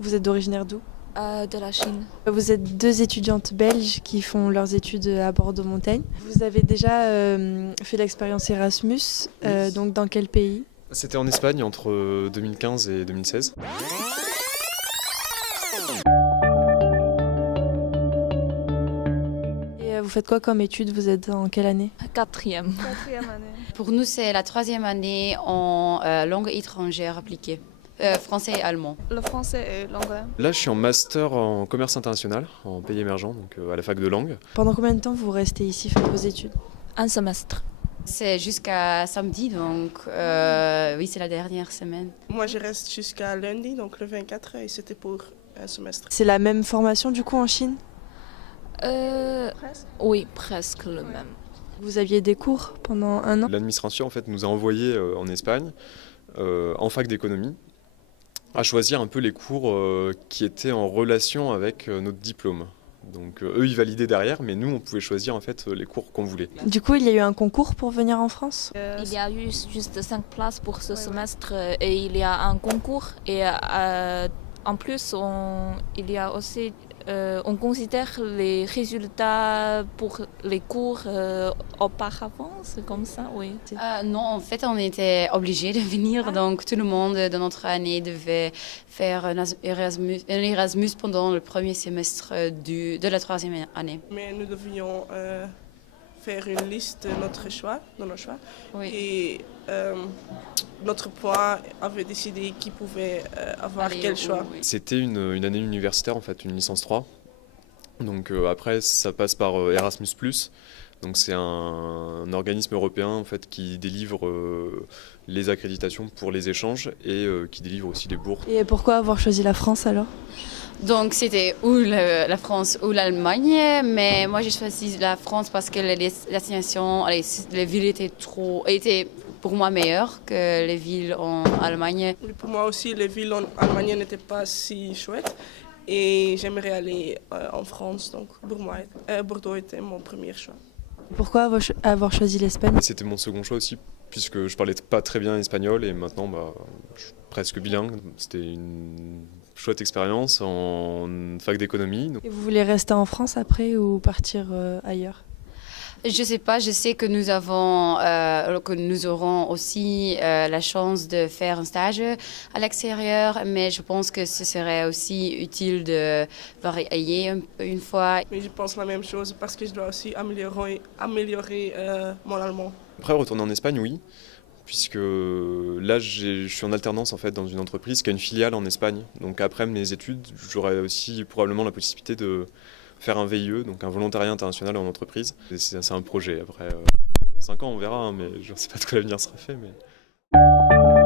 Vous êtes originaire d'où? De la Chine. Vous êtes deux étudiantes belges qui font leurs études à Bordeaux-Montaigne. Vous avez déjà fait l'expérience Erasmus, Oui. donc dans quel pays? C'était en Espagne entre 2015 et 2016. Et vous faites quoi comme études? Vous êtes en quelle année? Quatrième. Quatrième année. Pour nous, c'est la troisième année en langue étrangère appliquée, français et allemand. Le français et l'anglais. Là, je suis en master en commerce international, en pays émergent, donc à la fac de langue. Pendant combien de temps vous restez ici faire vos études? Un semestre. C'est jusqu'à samedi, donc oui, c'est la dernière semaine. Moi, je reste jusqu'à lundi, donc le 24, et c'était pour un semestre. C'est la même formation du coup en Chine? Oui, presque le même. Vous aviez des cours pendant un an? L'administration en fait nous a envoyés en Espagne, en fac d'économie, à choisir un peu les cours qui étaient en relation avec notre diplôme. Donc eux ils validaient derrière, mais nous on pouvait choisir en fait les cours qu'on voulait. Du coup, il y a eu un concours pour venir en France? Il y a eu juste 5 places pour ce semestre et il y a un concours. Et en plus, il y a aussi, on considère les résultats pour les cours auparavant, c'est comme ça, oui. Non, en fait, on était obligés de venir, donc tout le monde de notre année devait faire un Erasmus pendant le premier semestre de la troisième année. Mais nous devions faire une liste de nos choix. Oui. Et notre point avait décidé qui pouvait avoir Allez, quel choix. oui. C'était une année universitaire en fait, une licence 3. Donc après ça passe par Erasmus+. Donc c'est un organisme européen en fait qui délivre les accréditations pour les échanges et qui délivre aussi les bourses. Et pourquoi avoir choisi la France alors? Donc c'était ou la France ou l'Allemagne, mais moi j'ai choisi la France parce que les destinations, les villes étaient pour moi meilleures que les villes en Allemagne. Et pour moi aussi, les villes en Allemagne n'étaient pas si chouettes. Et j'aimerais aller en France, donc pour moi, Bordeaux était mon premier choix. Pourquoi avoir choisi l'Espagne? Et c'était mon second choix aussi, puisque je parlais pas très bien espagnol et maintenant je suis presque bilingue. C'était une chouette expérience en fac d'économie. Et vous voulez rester en France après ou partir ailleurs? Je sais pas, je sais que nous aurons aussi la chance de faire un stage à l'extérieur, mais je pense que ce serait aussi utile de varier une fois. Mais je pense la même chose parce que je dois aussi améliorer mon allemand. Après, retourner en Espagne, oui, puisque là, je suis en alternance en fait dans une entreprise qui a une filiale en Espagne. Donc après mes études, j'aurai aussi probablement la possibilité de faire un VIE, donc un volontariat international en entreprise. C'est un projet. Après, dans 5 ans, on verra, hein, mais je ne sais pas de quoi l'avenir sera fait. Mais...